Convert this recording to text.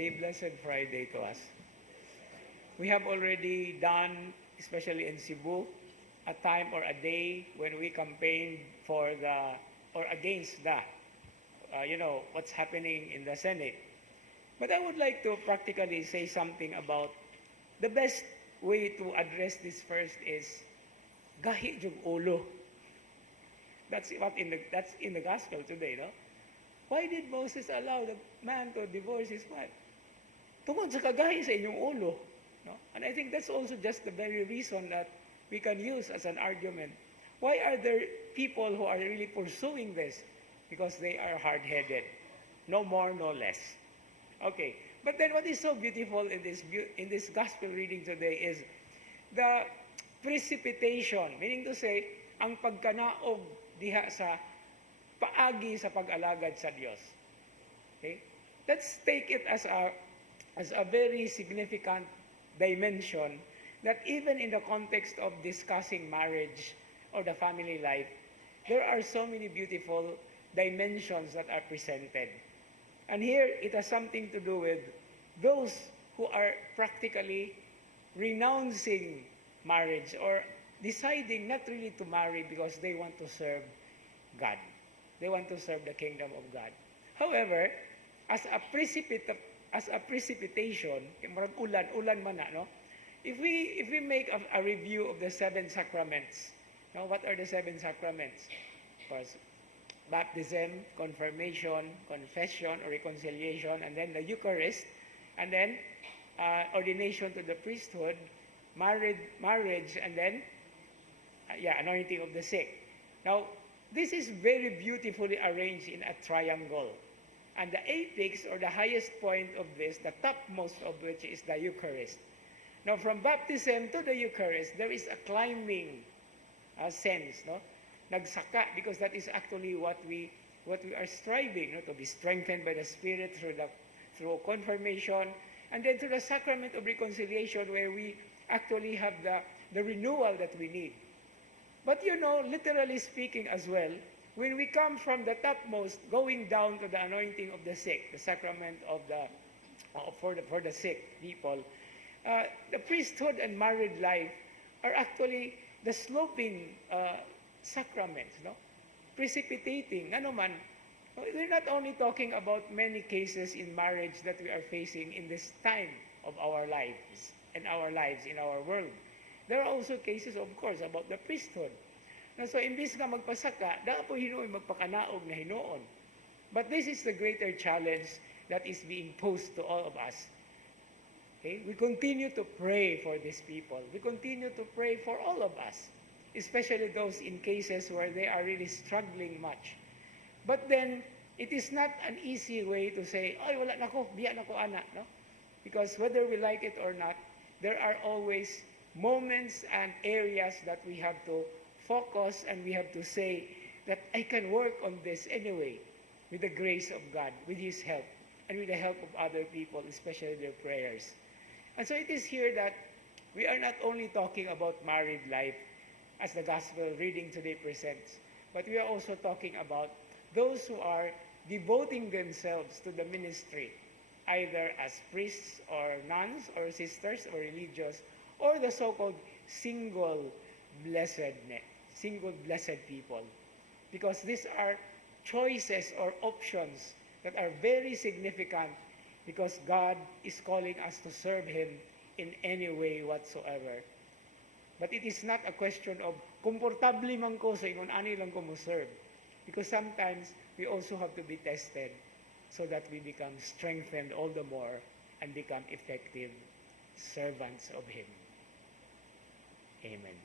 a blessed Friday to us. We have already done, especially in Cebu, a time or a day when we campaigned for the, or against the, what's happening in the Senate. But I would like to practically say something about the best way to address this first is gahi jug ulo. That's in the gospel today, no? Why did Moses allow the man to divorce his wife? Tungkol sa kagahi sa inyong ulo. No? And I think that's also just the very reason that we can use as an argument. Why are there people who are really pursuing this? Because they are hard-headed. No more, no less. Okay. But then what is so beautiful in this gospel reading today is the precipitation, meaning to say, ang pagkanaog diha sa paagi sa pag-alagad sa Diyos. Okay? Let's take it as a very significant dimension that even in the context of discussing marriage or the family life, there are so many beautiful dimensions that are presented. And here, it has something to do with those who are practically renouncing marriage or deciding not really to marry because they want to serve God. They want to serve the kingdom of God. However, as a precipitation, ulan man na, no? If we make a review of the 7 sacraments, now what are the 7 sacraments? First, baptism, confirmation, confession or reconciliation, and then the Eucharist, and then ordination to the priesthood, marriage, and then anointing of the sick. Now, this is very beautifully arranged in a triangle. And the apex or the highest point of this, the topmost of which is the Eucharist. Now, from baptism to the Eucharist, there is a climbing sense, no? Nagsaka, because that is actually what we are striving, no? To be strengthened by the Spirit through confirmation, and then through the sacrament of reconciliation, where we actually have the renewal that we need. But literally speaking as well, when we come from the topmost, going down to the anointing of the sick, the sacrament of for the sick people, the priesthood and married life are actually the sloping sacraments, no? Precipitating. Ano man, we're not only talking about many cases in marriage that we are facing in this time of our lives, in our world. There are also cases, of course, about the priesthood. So, imbis na magpasaka, daan po hinuoy magpakanaog na hinoon. But this is the greater challenge that is being posed to all of us. Okay? We continue to pray for these people. We continue to pray for all of us, especially those in cases where they are really struggling much. But then, it is not an easy way to say, ay, wala na ko, biya na ko anak, no? Because whether we like it or not, there are always moments and areas that we have to focus and we have to say that I can work on this anyway with the grace of God, with His help, and with the help of other people, especially their prayers. And so it is here that we are not only talking about married life as the gospel reading today presents, but we are also talking about those who are devoting themselves to the ministry, either as priests or nuns or sisters or religious, or the so-called single blessed people. Because these are choices or options that are very significant because God is calling us to serve Him in any way whatsoever. But it is not a question of, komportable man ko sa ingon ani lang ko mo serve. Because sometimes we also have to be tested so that we become strengthened all the more and become effective servants of Him. Amen.